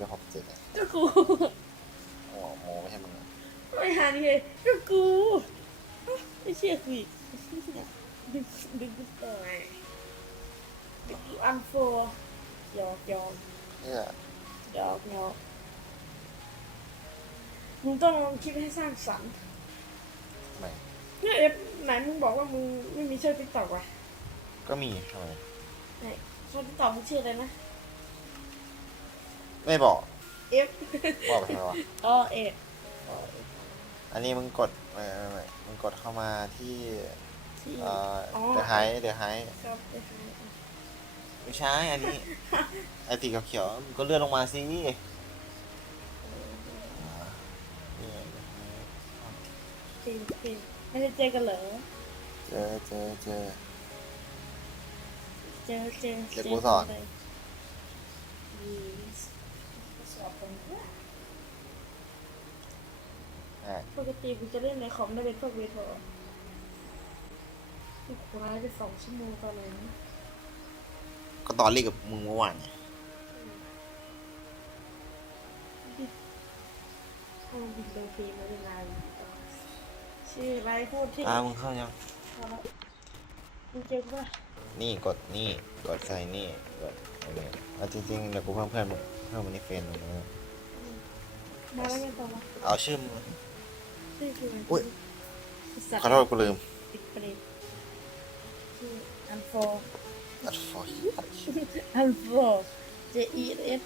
ก็หกเจ็ดอะก็กูโอ้โมไม่ใช่มึงอะไม่หันเลยก็กูไม่เชื่อกูอีกดึงดึงกูต่อยดึงกูอันโฟหยอกหยอกเนี่ยหยอกหยอกมึงต้องลองคิดให้สร้างสรรค์ทำไมเนี่ยเอฟไหนมึงบอกว่ามึงไม่มีช่องติ๊กต็อกว่ะก็มีทำไมไหนช่องติ๊กต็อกมึงชื่ออะไรนะ ไม่บอกเอฟบอกไปทำไมวะอ๋อเอฟอันนี้มึงกดไม่ไม่ไม่มึงกดเข้ามาที่ที่เอ่ออ๋อเดอะไฮเดอะไฮครับเอฟไม่ใช่อันนี้ ไอตีกับเขียวๆมึงก็เลื่อนลงมาสิอ่านี่ไงฟินฟินไม่ได้เจอกันเหรอ เจอเจอเจอ เจอเจอเดี๋ยวกูสอนเจเลย Yes สอบกันนะ อ่า ปกติกูจะเล่นในคอมได้เป็นพวกเวทบอลกูไลฟ์ไปสองชั่วโมงตอนนั้นก็ตอนเล่นกับมึงเมื่อวานไงห้องบินโดนฟรีมาเป็นไลน์ชื่อไลฟ์พูดที่อ่ามึงเข้ายังเอาละมึงเจอกูป่ะนี่กดนี่กดใส่นี่กดอันนี้แล้วจริงๆเดี๋ยวกูเพิ่มเพื่อนมึงเพิ่มมันในเฟซมึงนะมาแล้วไงต่อวะเอาชื่อมึงชื่ อคืออะไรอุ๊ยสัตว์ขอโทษกูลืมติดประเด็นชื่ออันโฟอัดฟอยอันโฟ J E S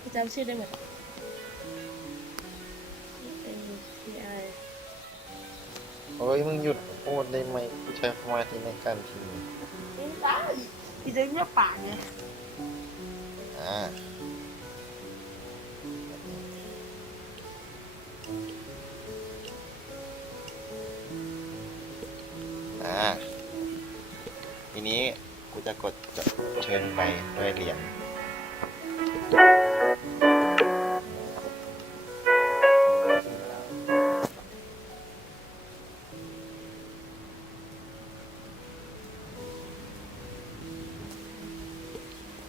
กูจำชื่อได้หมด A P I โอ้ยมึงหยุดพูดได้ไหมกูใช้สมาธิในการพิมพ์ไม่ได้อีเด็กเนี่ยป่าไงอ่า ทีนี้กูจะกดจะเชิญไปด้วยเหรียญ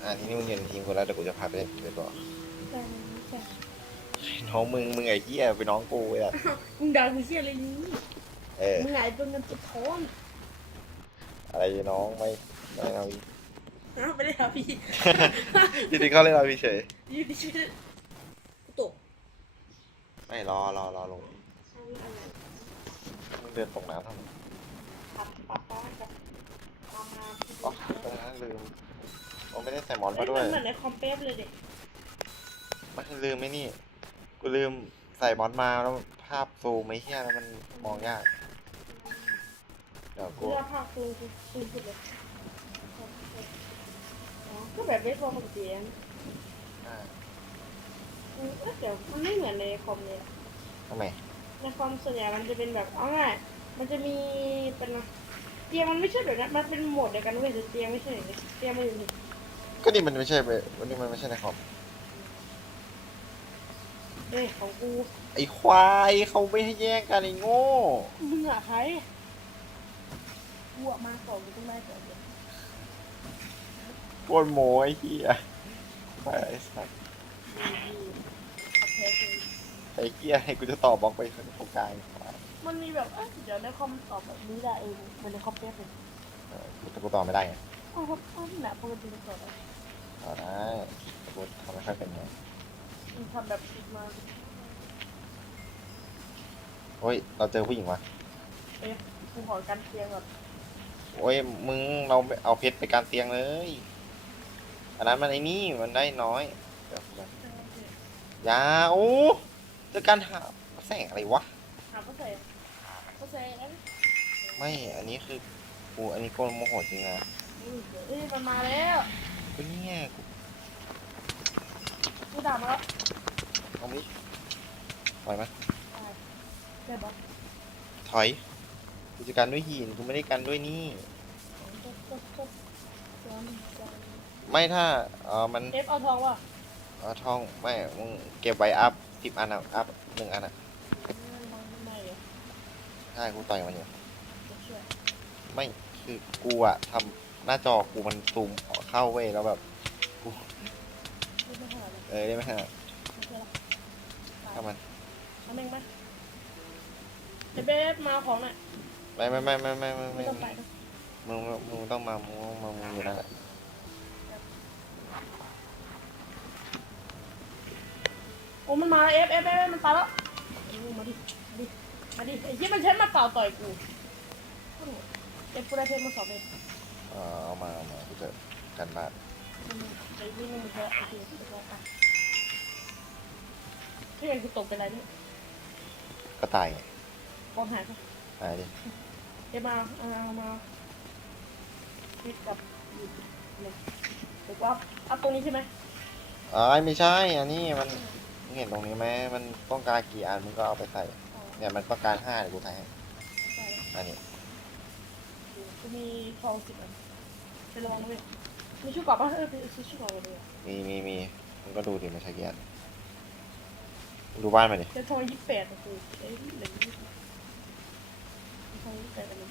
อ่าทีนี้มึงอยู่ในทีมกูแล้วเดี๋ยวกูจะพาไปไปบอกได้จ้ะน้องมึงมึงไอ้เหี้ยไปน้องกูไอ้อะมึงด่ากูเชี่ยอะไรนี้เออ มึงไงตัวเงินตัวทอง อะไรน้องไม่ไม่เอาอีกฮะไม่ได้ครับพี่จริงๆเขาเล่นเอาพี่เฉยอยู่ดีชื่อกูตกไม่รอรอรอลงมึงเดินตกน้ำทำไมปัดปัดปัดปัดประมาณอ๋อตรงนั้นลืมผมไม่ได้ใส่หมอนเฮ้มายด้วย มันเหมือนในคอมเป๊ปเลยเด็กไม่ลืมไหมนี่ กูลืมใส่หมอนมาแล้วภาพซูมไม่เหี้ยแล้วมันมองยากเดี๋ยวกูเลือกภาพคูคูคูสุดเลยอ๋อก็แบบเวทบอลปกติเองอ่าอืมเอ้ยเดี๋ยวมันไม่เหมือนในคอมเลยอะทำไมในคอมส่วนใหญ่มันจะเป็นแบบเอาง่ายมันจะมีเป็นเตียงมันไม่ใช่แบบนั้นมันเป็นโหมดเดียวกันเว้ยแต่เตียงไม่ใช่อย่างนี้เตียงมันอยู่นี่ก็นี่มันไม่ใช่ไปวันนี้มันไม่ใช่ในคอมเอ้ยของกูไอ้ควายเขาไม่ให้แย่งกันไอ้โง่มึงอะใคร กูอะมาก่อนกูต้องได้ก่อนเดี๋ยวปวดโมไอ้เหี้ยไปไอ้สัสโอเคโอเคไอ้เหี้ยให้กูจะต่อบล็อกไปตรงกลางขวามันมีแบบเอ้ยเดี๋ยวในคอมตอบแบบนี้ได้เองเหมันในคอมเป๊ปเลยเออกูแต่กูต่อไม่ได้ไงอ้าวครับอ้าวนี่แหละปกติมันตอบได้ต่อได้แต่กูทำไม่ค่อยเป็นไงมึงทำแบบผิดมาโอ้ยเราเจอผู้หญิงวะเอ๊ะกูขอการเตียงแบบ โอ้ยมึงเราเอาเพชรไปการเตียงเลยอันนั้นมันไอ้นี่มันได้น้อยเดี๋ยวก่อนอยาโอ้เจอการหาแสงอะไรวะหาก็ใส่ก็ใส่นั้นไม่อันนี้คือกูอันนี้โกนโมโหจริงนะเอ้ยมันมาแล้วก็เนี่ยกูกูด่ามาแล้วเอามิปล่อยไหมได้ปะถอย กูจะกันด้วยหินกูไม่ได้กันด้วยนี่จบจบจบจบจบไม่ถ้าเออมันเอฟเอาทองว่ะเอาทองไม่มึงเก็บไว้อัพสิบอันอะอัพหนึ่งอันอะไม่เหรอใช่กูต่อยมันอยู่จะเชื่อไม่คือกูอะทำหน้าจอกูมันซูมเข้าเว้ยแล้วแบบไม่ได้หาเลยเออได้ไหมฮะไม่ใช่หรอกถ้ามันทำเองไหมเดี๋ยวเบสมาเอาของหน่อย ไม่ไม่ไม่ไม่ไม่ไม่ไม่ไม่ต้องไปนะมึงมึงต้องมามึงต้องมามึงอยู่นั่นแหละโอ้มันมาเอฟเอฟเอฟมันตายแล้วโอ้มาดิ มาดิ มาดิไอ้ที่มันใช้มาเป่าต่อยกูโอ้โหเอฟกูได้เพชรมาสองเองเออเอามาเอามากูจะกันบ้านไอ้นี่มันแค่โอเคเรียบร้อยไปที่ยังกูตกเป็นไรเนี่ยก็ตายไงบอลหายไป ตายดิ เดี๋ยวมาเอาเอามาพิดกับอยู่เนี่ยหรือว่าเอาตรงนี้ใช่ไหมอ๋อไม่ใช่ อันนี้มันมึงเห็นตรงนี้ไหมมันต้องการกี่อันมึงก็เอาไปใส่ อ๋อเนี่ยมันต้องการห้าเดี๋ยวกูใส่ให้ใช่แล้วอันนี้กูมีทองสิบอันไปลองด้วยมีชุดกรอบป่ะเออไปซื้อชุดกรอบมาเลยมีมีมีมึงก็ดูดิมันใช้กี่อันดูบ้านมาดิ เดี๋ยวทองยี่สิบแปดนะกูเอ้ยเหลือยี่สิบ ทองยี่สิบแปดอันนี้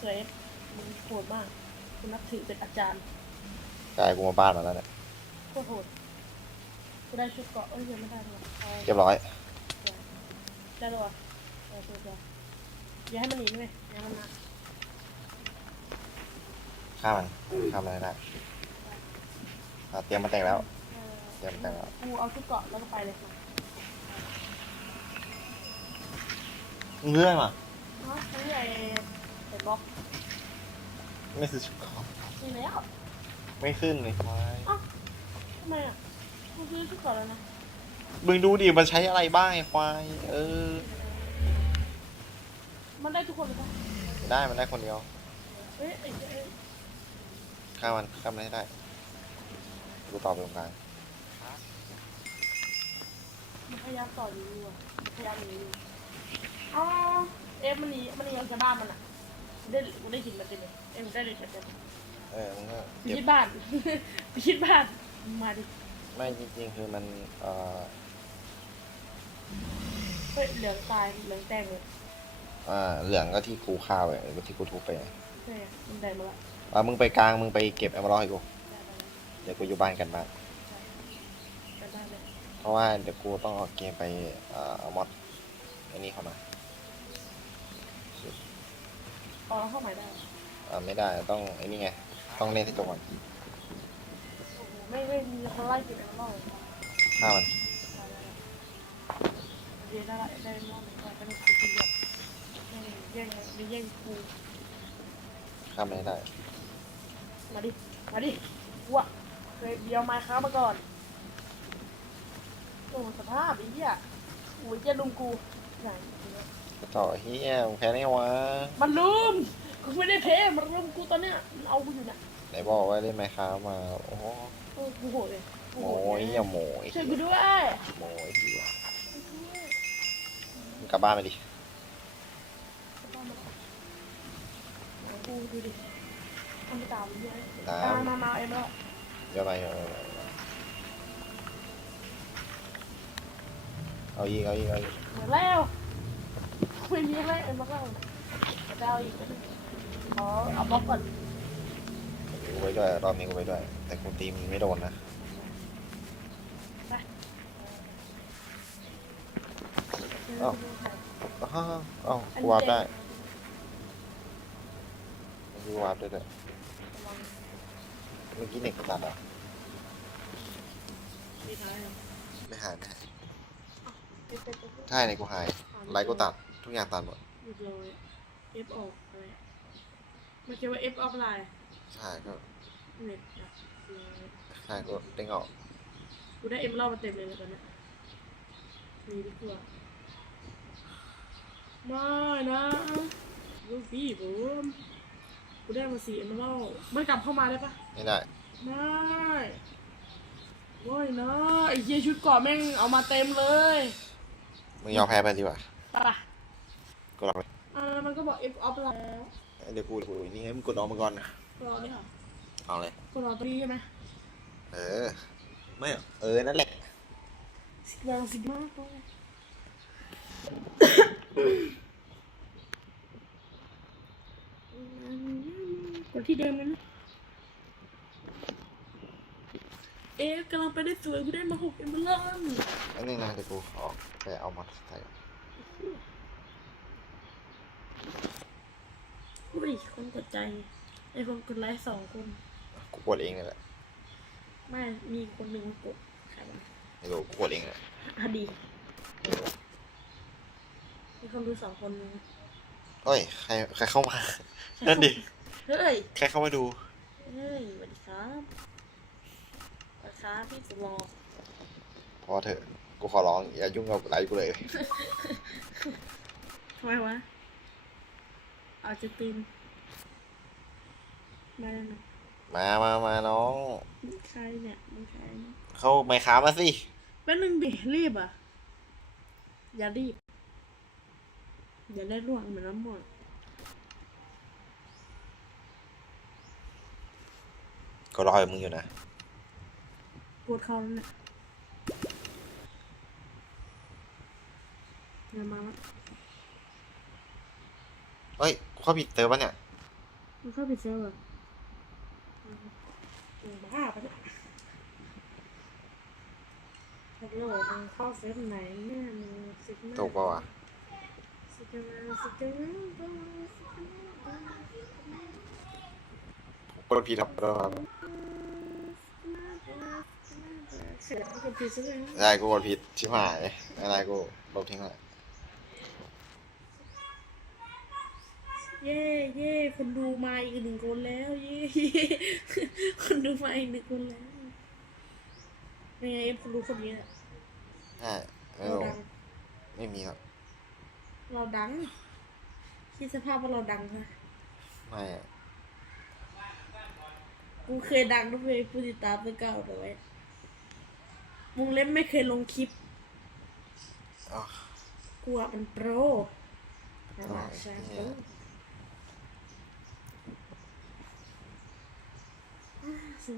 สวยมึงโหดมากคุณนับถือเป็นอาจารย์กายกูมาบ้านมาแล้วเนี่ยโคตรโหดกูได้ชุดเกราะเอ้ยยังไม่ได้เลยเอาเรียบร้อย ได้แล้วเหรอเอาตัวเดียวอย่าให้มันหนีด้วยอย่าให้มันมาฆ่ามันฆ่ามันให้ได้อะเตรียมมาแต่งแล้วเออเตรียมแต่งแล้ว กูเอาชุดเกราะแล้วก็ไปเลยค่ะ มึงเรื่องอะเนาะนี่ไอ้ไอ้บล็อกไม่ซื้อชุดเกราะนี่แล้วไม่ขึ้นเลยควายทำไมอะกูซื้อชุดเกราะแล้วนะมึงดูดิมันใช้อะไรบ้างไอ้ควายเออ มันได้ทุกคนเลยปะได้มันได้คนเดียวเฮ้ยไอ้ไอ้ฆ่ามันฆ่ามันให้ได้กูตอบไปตรงกลางมันพยายามต่ออยู่อะมันพยายามหนีอยู่ อ๋อเอฟมันหนีมันหนีออกจากบ้านมันอะกูได้กูได้หินมาเต็มเลยเอ็มได้เลยเต็มเลยเออมึงก็ไปเก็บคิดบ้านไปคิดบ้านมาดิไม่จริงๆ คือมันเอ่อเฮ้ยเหลืองตายเหลืองแดงเลยอ่าเหลืองก็ที่กูฆ่าไปหรือว่าที่กูทุบไปใช่ไงมันแดงมาละอ่ามึงไปกลางมึงไปเก็บแอมเบอร์ให้กูได้ได้เดี๋ยวกูอยู่บ้านกันบ้านได้ได้เลยเพราะว่าเดี๋ยวกูต้องเอาเกมไปเอ่อเอามอดอันนี้เข้ามา พอเข้าใหม่ได้อ่าไม่ได้ต้องไอ้นี่ไง ต้องเล่นที่จบก่อนโอ้โหไม่ไม่มีคนไล่กินอะไรบ้างเลยฆ่ามันได้ได้ได้ได้ได้รอบหนึ่งก่อนเป็นคุยกันแบบแย่งไม่แย่งกูฆ่ามันให้ได้มาดิ มาดิกูอะเคยเดียวมาค้ามาก่อนโอ้สภาพไอ้เหี้ยโอ้ยจะลุมกูไหนกระ ต่อเฮียมึงแพ้ได้ไงวะมันลุมกูไม่ได้แพ้มันลุมกูตอนเนี้ยมันเอากูอยู่น่ะไหนบอกว่าเล่นไมค้ามาโอ้โหเออกูโหดเลยกูโมโหดยเลยอย่าโมยช่วยกูด้วยโมยเฮียมึงกลับบ้านไปดิกูดูดิมันไปตามเยอะตามมามามาเอ็มแล้วเดี๋ยวไปเดี๋ยวไปเอาอีกเอาอีกเอาอีกเหมือนแล้ว ไม่มีอะไรเอ็มมาแล้วจะเอาอีกขอเอาบล็อกก่อนกูไปด้วยรอบนี้กูไปด้วย แต่กูตีมันไม่โดนนะไปอ้าวอ้าวอ้าวกูวาร์ปได้กูวาร์ปได้ด้วยเมื่อกี้เน็ตกูตัดอะมีท้ายเหรอไม่หายไม่หายเอฟเอฟเอฟใช่ในกูหายไลค์กูตัด ทุกอย่างตัดหมดหยุดเลยเอฟออกอะไรมันเขียนว่าเอฟออฟไลน์ใช่ก็เน็ตอะใช่ก็เด้งออกกูได้เอ็มรอบมาเต็มเลยแล้วตอนเนี้ยมีดีกว่าไม่นะลูกพี่ผมกูได้มาสี่เอ็มรอบมันกลับเข้ามาได้ปะไม่ได้ไม่ไม่นะไอ้เหี้ยชุดเกาะแม่งเอามาเต็มเลย มึงยอมแพ้ไปดีกว่าปะ กดออกเลยอ่ามันก็บอกเอฟออฟแล้วเดี๋ยวกูกูนี่ไงมึงกดออกมาก่อนนะรอเนี่ยเหรอเอาเลยกูรอตรงนี้ใช่ไหมเออ ไม่อะเออ นั่นแหละ สิบมาสิบมาก็กดที่เดิมเลยนะ เอฟกำลังไปได้สวยกูได้มาหกเอ็มเบลนอันนี้นะเดี๋ยวกูขอไปเอามาใส่ก่อน อุ้ยคนกดใจไอคนกดไลค์สองคน กูกดเองนี่แหละไม่มีคนหนึ่งกดใครวะไม่รู้กูกดเองแหละอะดี มีคนดูสองคนนะเอ้ยใครใครเข้ามา นั่นดิ เฮ้ย ใครเข้ามาดู เฮ้ยสวัสดีครับสวัสดีครับพี่สุวรรณพอเถอะ กูขอร้องอย่ายุ่งกับไลฟ์กูเลย ทำไมวะ เอาจะตีนมาแล้วนะมามามาน้อง มึงใครเนี่ยมึงใครเนี่ยเข้าไมค์ค้ามาสิ แป๊บนึงดิรีบอะ อย่ารีบ อย่าได้ร่วงเหมือนน้ำหมดก็รอให้มึงอยู่นะ ปวดเขาแล้วเนี่ยอย่ามาละ เฮ้ยกูเข้าผิดเติมปะเนี่ยมันเข้าไปเซลล์เหรออืมอืมบ้าปะเนี่ยฮัลโหลมึงเข้าเซฟไหนเนี่ยมึงสิบหน้าถูกปะวะสิบหน้าสิบหน้าสิบหน้าสิบหน้ากดผิดครับกดผิดเสียงคนผิดซะเลยนะ ได้กูกดผิดชิบหายอะไรกูลบทิ้งเลย เย่เย่คนดูมาอีกหนึ่งคนแล้ว เย่เย่คนดูมาอีกหนึ่งคนแล้วเป็นไงเอฟคนดูคนนี้อะใช่ไม่เรารู้ดัง ไม่มีครับ เราดังคิดสภาพว่าเราดังนะไม่อะกูเคยดังด้วยผู้ติดตามตั้งเก้าแต่ไว้มุงเล็บไม่เคยลงคลิปอ๋อกูอะมันโปรระหว่างชาเนี่โปรยอ่าสิ่งนั้นมีหน้ามองมีหน้ามองมีหน้ามองมีตามีหน้ามีหน้าโอ้ เ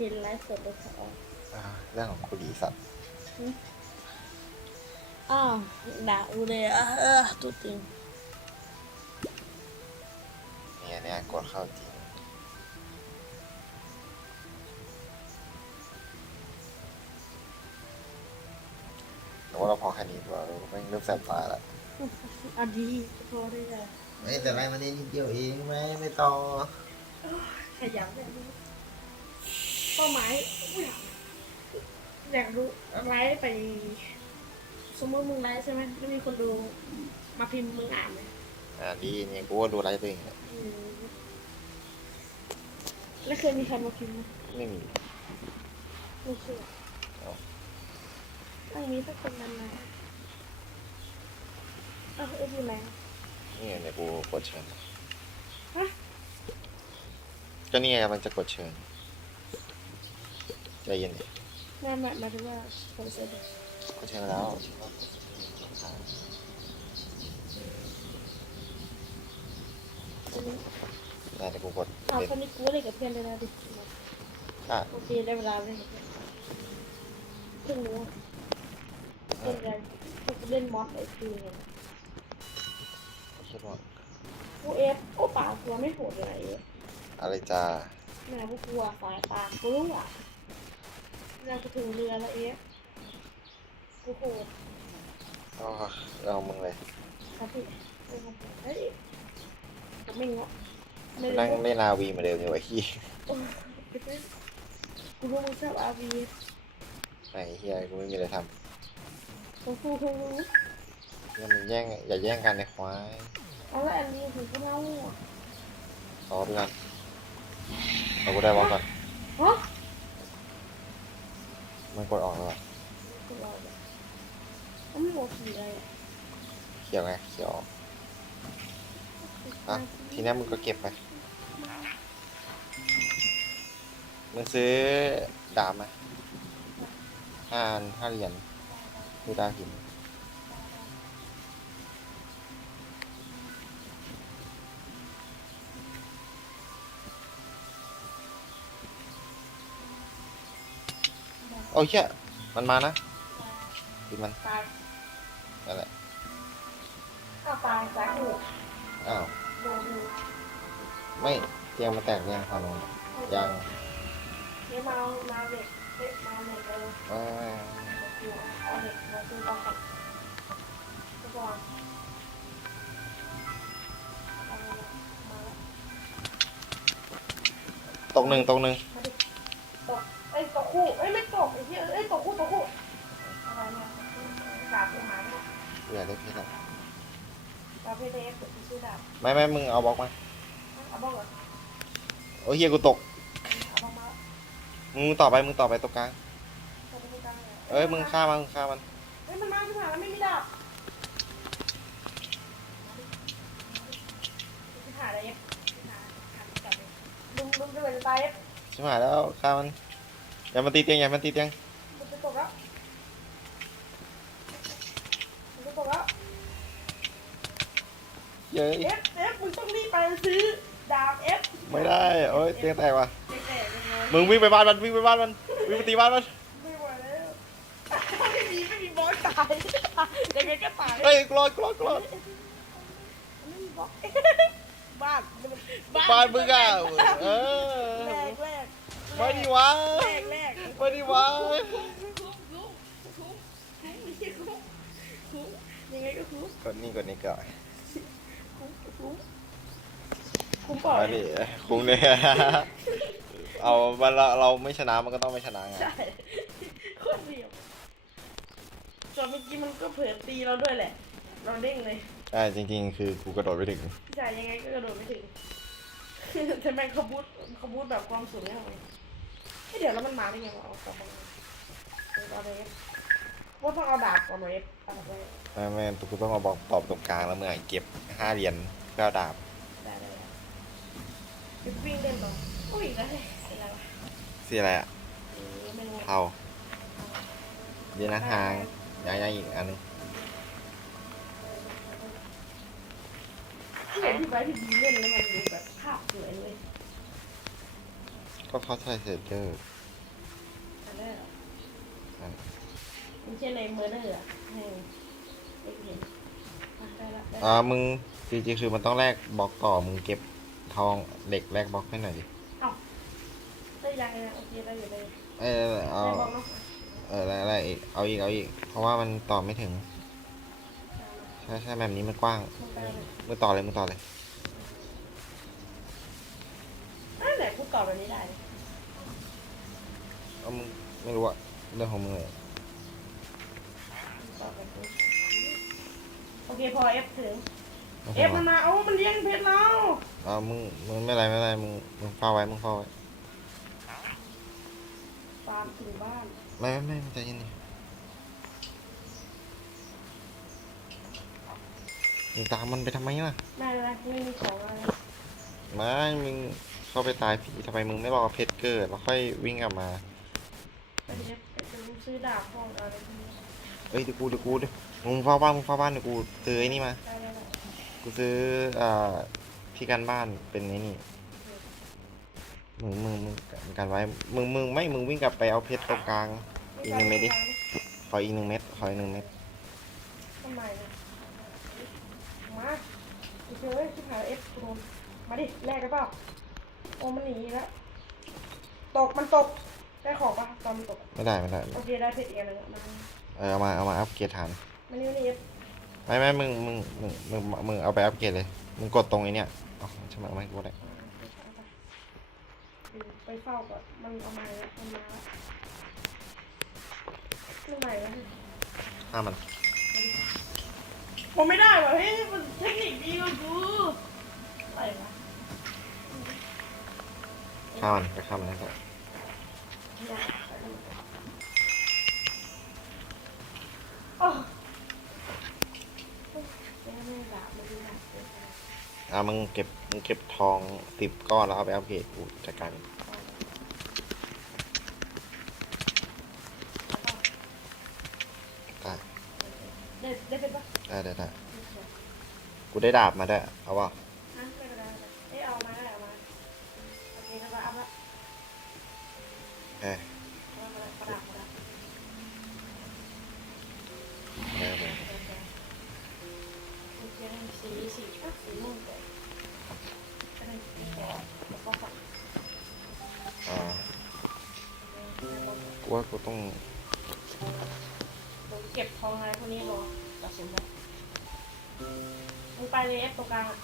ห็นไลฟ์สดแล้วค่ะอ่าเรื่องของกูดีสัตว์อ้าวด่าอูเลยอะเออตัวจริงเนี่ยเนี่ยกดเข้าจริง ว่าเราพอแค่นี้ตัวเราไม่งเริ่มแสบตาแล้วอันดีพอได้เลยไม่แต่ไรมันนี่นิดเดียวเองไหมไม่ต่อขยันแบบนี้เป้าหมายอยากรู้ไลฟ์ไป สมมติมึงไลฟ์ใช่ไหมไม่มีคนดูมาพิมพ์มึงอ่านเลยอ่าดีเนี่ยกูก็ดูไลฟ์ตัวเองเนี่ยอืมแล้วเคยมีใครมาพิมพ์ไหมไม่มีไม่เชื่อ เอาไม่มีสักคนนั้นนะเอ้าเอ็ดอยู่ไหนนี่ไงเนี่ยกูกดเชิญฮะก็นี่ไงมันจะกดเชิญใจเย็นดิแม่หมายหมายถึงว่าคนเสร็จกดเชิญมาแล้วอ่าได้เดี๋ยวกูกดอ้าวเป็นคนนี้กูเลยกับเพื่อนได้แล้วดิอะโอเคได้เวลาเล่นกับเพื่อนเพิ่งรู้ เล่นอะไรกูเล่นมอสไอคิวไงคิดว่ากูเอฟกูป่าตัวไม่โหดเลยเอฟอะไรจ้าแม่พวกกูอะสายตากูรู้อะเราจะถึงเรือแล้วเอฟกูโหดอ๋อเอามึงเลยครับพี่เป็นคนโหดเฮ้ยผมไม่งะไม่นั่ได้งเล่นนาวีเหมือนเดิมอยู่ไอ้ขี้โอ้ยไปเล่นกูรู้มึงชอบอาวีไอ้เฮียกูไม่มีอะไรทกูกูกูรู้ำ เนี่ยมันแย่งอย่าแย่งกันในควายเอาละอันนี้ถึงกูเล่าอะรอด้วยกันเรากูได้บอลก่อนฮะมันกดออกแล้วอะกูเล่าเลยแล้วไม่บอกผีอะไรอะเขียวไงเขียวออกอะทีนี้มึงก็เก็บไปมึงซื้อดาบมาห้าอันห้าเหรียญ ดูดาวหินโอ้ยเชี่ยมันมานะปิดมันตายนั่นแหละเอาาวตายสายหูอ้าวโดนดูไม่เตียงมันแตกยังฝั่งนู้นยังเนี่ยมาเอามาเด็กเด็กมาเด็กเลย ไม่ไม่ เอาเด็กมาซื้อต่อกันทุกคนเอามามาแล้วตกหนึ่งตกหนึ่งมาดิตกเอ้ยตกคู่เอ้ยไม่ตกไอ้เหี้ยเอ้ยตกคู่ตกคู่อะไรเนี่ยดาบหายอยากได้เพชรอะดาบเพเดฟเป็นชื่อดาบไม่ไม่มึงเอาบล็อกมาเอาบ้างเหรอโอ้ยเฮียกูตกเอาบ้างมา มึงต่อไปมึงต่อไปตรงกลางเอาบ้างมา เอ้ยมึงฆ่ามันมึงฆ่ามันเฮ้ยมันมาที่ผ่านแล้วไม่มีดาบที่ผ่านอะไรเอฟที่ผ่านผ่านจับเลยลุงลุงจะเป็นตายเอฟชิบหายแล้วฆ่ามันอย่ามาตีเตียงอย่ามาตีเตียงมันจะตกแล้วมันจะตกแล้วเย้ยเอฟเอฟมึงต้องรีบไปซื้อดาบเอฟไม่ได้โอ้ยเตียงแตกว่ะแตกๆเลยมึงวิ่งไปบ้านมันวิ่งไปบ้านมันวิ่งไปตีบ้านมัน ไม่ไหวแล้วไม่มีไม่มีบอสตาย ยังไงก็ตายเฮ้ยกรอดกรอดกรอดไม่มีบอสบ้านบ้านมึงอะเออแรกแรกไม่ดีวะแรกแรกไม่ดีวะยังไงก็คุ้มกดนี่กดนี่ก่อนคุ้มคุ้มคุ้มปล่อเอายดิคุ้มเลยเอามันเราเราไม่ชนะมันก็ต้องไม่ชนะไงใช่โคตรเดียว จอเมื่อกี้มันก็เผลอตีเราด้วยแหละ เราเด้งเลยใช่จริง ๆ คือกูกระโดดไปถึงใช่ยังไงก็กระโดดไม่ถึง แต่แม่งเขาบูทเขาบูทแบบความสูงเนี่ยเลยเฮ้ยเดี๋ยวแล้วมันมาได้ไงวะเอากลับมาเอาเอฟว่าต้องเอาดาบก่อนเอฟเอาไปไม่ไม่กูต้องมาบอกตอบตรงกลางแล้วเมื่อไหร่เก็บห้าเหรียญเก้าดาบ ได้ได้ได้เดี๋ยววิ่งเล่นต่ออุ้ยได้อะไรวะสีอะไรอะเออไม่รู้เทาเดี๋ยวนะทาง ย้ายย้ายอีกอันนึงที่เห็นพี่ไบร์ทพี่บีเล่นแล้วมันดูแบบภาพสวยเลยก็เขาใช้เซเจอร์อันแรกเหรอใช่ไม่ใช่ในเมอร์เดอร์อะให้เด็กเห็นอะได้ละได้ละอ่ามึงจริงๆคือมันต้องแลกบล็อกต่อมึงเก็บทองเด็กแลกบล็อกให้หน่อยดิได้ยังไงโอเคได้อยู่ได้อยู่เออเอา ได้บอกเนาะเอออะไรอะไรอีกเอาอีกเอาอีก เพราะว่ามันต่อไม่ถึง ใช่ใช่แบบนี้มันกว้างมันไปเลยมึงต่อเลยมึงต่อเลยอะไหนพูดต่อแบบนี้ได้เอามึงไม่รู้อะเรื่องของมึงเลยต่อแบบนี้โอเคพอเอฟถึงไม่เอใช่ฟมันวะมาโอ้มันเลี้ยงเพชรเราเอามึงมึงไม่ไรไม่ไรมึงมึงเฝ้าไว้มึงเฝ้าไว้ตามถึงบ้าน ไม่ไม่ไม่ใจเย็นดิมึงตามมันไปทำไมล่ะ ไม่เป็นไรไม่มีของอะไรไม่มึงเข้าไปตายผีทำไมมึงไม่รอเพชรเกิดแล้วค่อยวิ่งกลับมาไปเอฟไปดูซื้อดาบพวกอะไรพวกนี้เอ้ยเดี๋ยวกูเดี๋ยวกูเดี๋ยวมึงเฝ้าบ้านมึงเฝ้าบ้านเดี๋ยวกูซื้อไอ้นี่มา ได้ได้ได้กูซื้ออ่าที่กันบ้านเป็นไอ้นี่ มึงมึงมึงกันไว้ มึงมึงไม่มึงวิ่งกลับไปเอาเพชรตรงกลาง อีกหนึ่งเม็ดดิ ขออีกหนึ่งเม็ด ขออีกหนึ่งเม็ดทำไมเนี่ยมาโอเคเว้ยชิบหายเอฟโดนมาดิ แลกได้เปล่าโอ้มันหนีแล้ว ตก มันตก ได้ของปะตอนมันตกอะไม่ได้ไม่ได้ โอเคได้เพชรอีกอันหนึงอะมันเออเอามาเอามาอัพเกรดฐานมันนี่มันนี่เอฟไม่ไม่มึงมึงมึงมึงมึงเอาไปอัพเกรดเลย มึงกดตรงไอ้เนี่ยอ๋อใช่ไหมเอาไม่กูได้ไป เฝ้าก่อน มันเอามาแล้วมันมาแล้วมันไหนแล้วห้ามมัน ผมไม่ได้ว่ะเฮ้ยมันเทคนิคดีกว่ากูอะไรวะฆ่ามันไปฆ่ามมันให้ได้โอ้ยังไม่าไม่ด่าอะมึงเก็บมึงเก็บทองสิบก้อนแล้วเอาไปอัพเกรดกูจัดการ ได้ได้เป็นปะ ได้ได้ได้กูได้ดาบมาได้วยเอาวะฮะไม่เป็นไรเอ้เอามาได้เอามาโอเคก็มาอัพละเอ้ยเอามาประดับประดับได้ได้โอเคสีสีอะสีม่วงแต่ก็ได้สีแดงแล้วก็ฝันอ่ากูว่ากูต้องเดี๋ยวเก็บทองอะไรพวกนี้รอตัดสินใจ มึงไปเลยเอฟตรงกลางอะ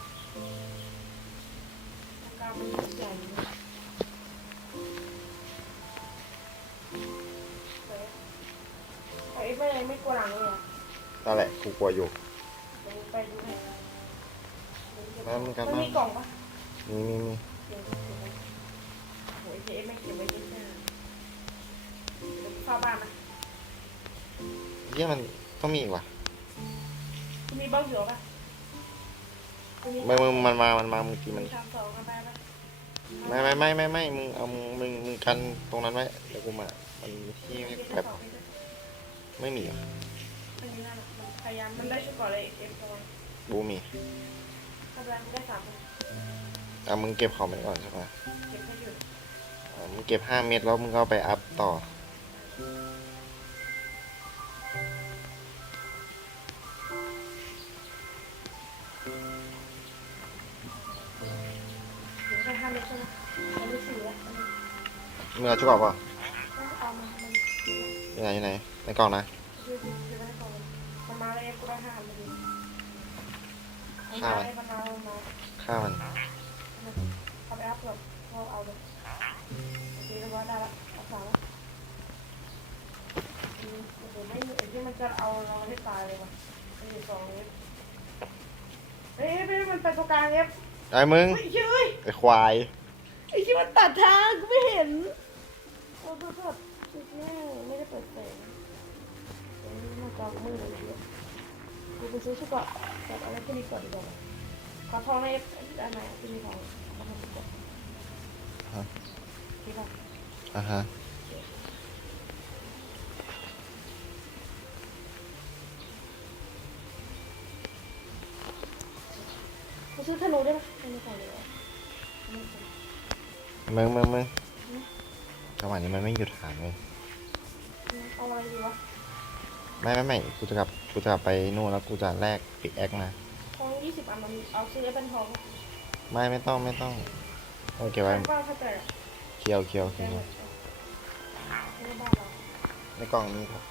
ตรงกลางมันใหญ่อยู่ไปเอาเอฟไม่เลยไม่กลัวหลังเลยเหรอะนั่นแหละกูกลัวอยู่ เดี๋ยวมึงไปดูให้แล้วมึงกันมันบ้างมีกล่องปะมีมีมีเดี๋ยวเดี๋ยวโอ้ยเจ๊ไม่เก็บไว้เยอะแน่เดี๋ยวเข้าบ้านนะเยี่ยมันต้องมีอีกว่ะ คุณมีบ้างอยู่ปะคุณมีมึงมึงมันมา มันมามึงทีมัน สามสองกันไปปะไม่ไม่ไม่ไม่ไม่มึงเอามึงมึงมึงกันตรงนั้นไว้เดี๋ยวกูมา มันมีที่แบบไม่มีเหรอไม่มีนั่นหรอกมันพยายามมันได้ชุดก่อนเลยเอฟก่อนบูมีถ้าแบงได้สามคนอะมึงเก็บของไปก่อนใช่ปะเก็บให้อยู่อะมึงเก็บห้าเม็ดแล้วมึงก็เอาไปอัพต่อ เมตรใช่ไหมมันไม่สี่แล้วมันมึงเอชุกราะเปล่าเอามามันอยู่ไหนอยู่ไหนในกล่องนะดูดูดูได้ก่ามันฆ่ามันเอาไปอัพหรอกเราเอาเลยโอเคเรียบร้อยได้ละเอาสามละโอ้โหไม่ไอ้ที่มันจะเอาเราให้ตายเลยว่ะไอยู่สองเอฟเอ้ยเอ้ยมันไปตรงกลางเอฟไอ้มึงไอ้ควาย ไอ้ที่มันตัดทางกูไม่เห็นโอ้โหโทษชุดแม่ไม่ได้เปิดแสงเอ้ยหน้าจอกูมืดเลยเดี๋ยวกูไปซื้อชุดเกราะแบบอะไรที่มีก่อนดีกว่าขอทองในเอฟได้ไหมที่มีทองขอทองดีกว่าฮะ ที่ว่าอะฮะกูซื้อธนูได้ไหมธนูก่อนเลยเหรอธนูก่อน มึงมึงมึงจังหวะนี้มันไม่หยุดหางเลยเอาอะไรดีวะไม่ไม่ไม่กูจะกลับกูจะกลับไปนู่นแล้วกูจะแลกปิกแอคมาทองยี่สิบอันมันเอาซื้อเป็นทองไม่ไม่ต้องไม่ต้องโอเคไว้บ้านเข้าใจอะเคียวเคียวใช่เคียวไหมไม่บ้านเราในกล่องนี้ครับ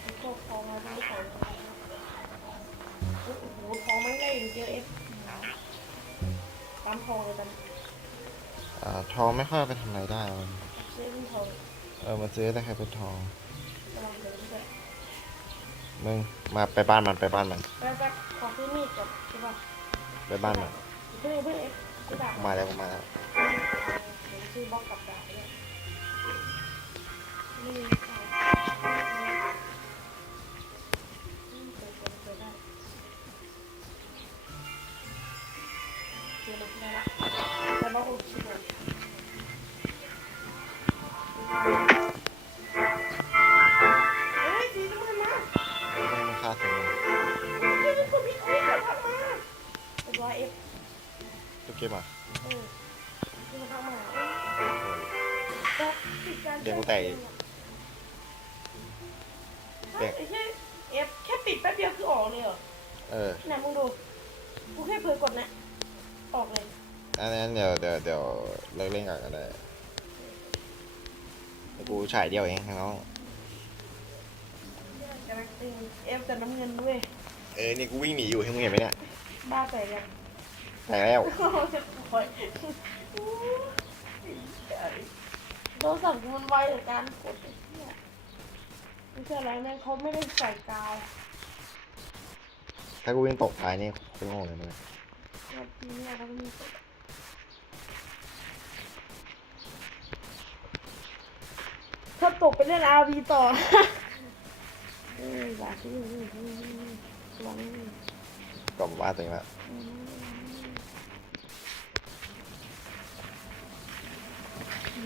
ไอ้พวกทองอะไรไม่ใส่โอ้โหทองไม่ได้อย่างเจอเอฟตามทองเลยกัน อ่าทองไม่ค่อยเอาไปทำอะไรได้มันซื้อเป็นทองเออมาซื้อได้แค่เป็นทองกำลังเดินไปมึงมาไปบ้านมันไปบ้านมันแป๊บแป๊บขอซื้อมีดก่อนใช่ป่ะไปบ้านมัน เพื่อนเพื่อนเอฟซื้อดาบกูมาแล้วกูมาแล้วเดี๋ยวซื้อบล็อกกับดาบเนี่ยไม่มีขายอืมเปิดเปิดเปิดได้เจอเลยได้ละ ร้อยเอฟทุกเกมอะเออที่มันพักมาก็ติดการเดี๋ยวกูแตกอีกเฮ้ยไอ้แค่เอฟแค่ปิดแป๊บเดียวคือออกเลยเหรอเออไหนมึงดูกูแค่เผลอกดนะออกเลยอันนั้นเดี๋ยวเดี๋ยวเดี๋ยวเลิกเล่นก่อนก็ได้เดี๋ยวกูฉายเดียวเองข้างนอกจะนักตึงเอฟแต่น้ำเงินด้วยเออนี่กูวิ่งหนีอยู่ให้มึงเห็นไหมเนี่ย บ้าใส่ยังแต่แล้วโอ้ยโทรศัพท์กูมันไวเหลือการกดไอ้เหี้ยไม่ใช่อะไรแม่งเขาไม่ได้ใส่กาวถ้ากูวิ่งตกไปนี่กูโง่เลยมึงแบบนี้เนี่ยเขาก็มีกดถ้าตกไปเล่นอาวีต่อเอ้ยอยากซื้อล องก็ว่าตัวเองละอื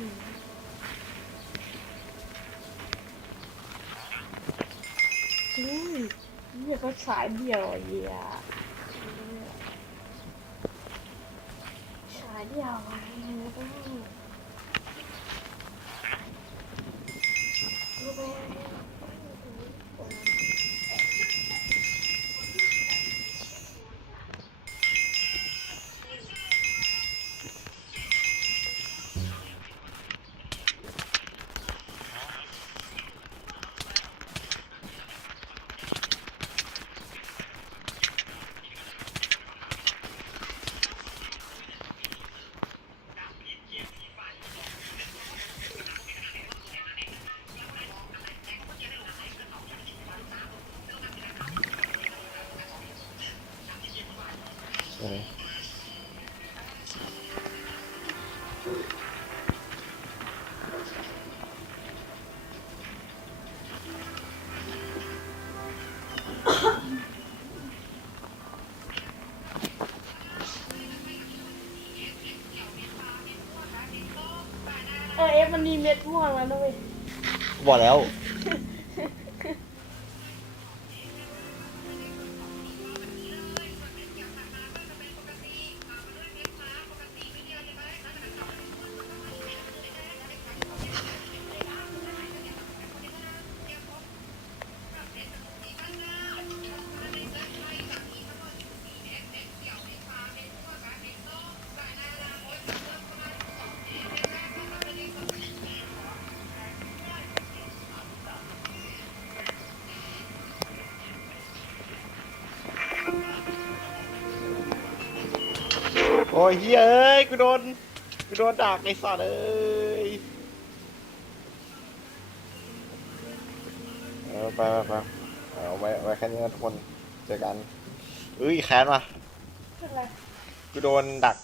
มเนี่ยเขาสายเดี่ยวเยียสายเดี่ยวอะแล้วก็รู้ไหม มันมีเม็ดม่วงแล้วนะเว้ยบอกแล้ว ยเฮ้ยเอ้ยกูโดนกูโดนดักไอ้สัตว์เอ้ยเออไปไปไปเอาไว้ไว้แค่นี้นะทุกคนเจอกันเอ้ยแค้นว่ะ เป็นไรกูโดนดัก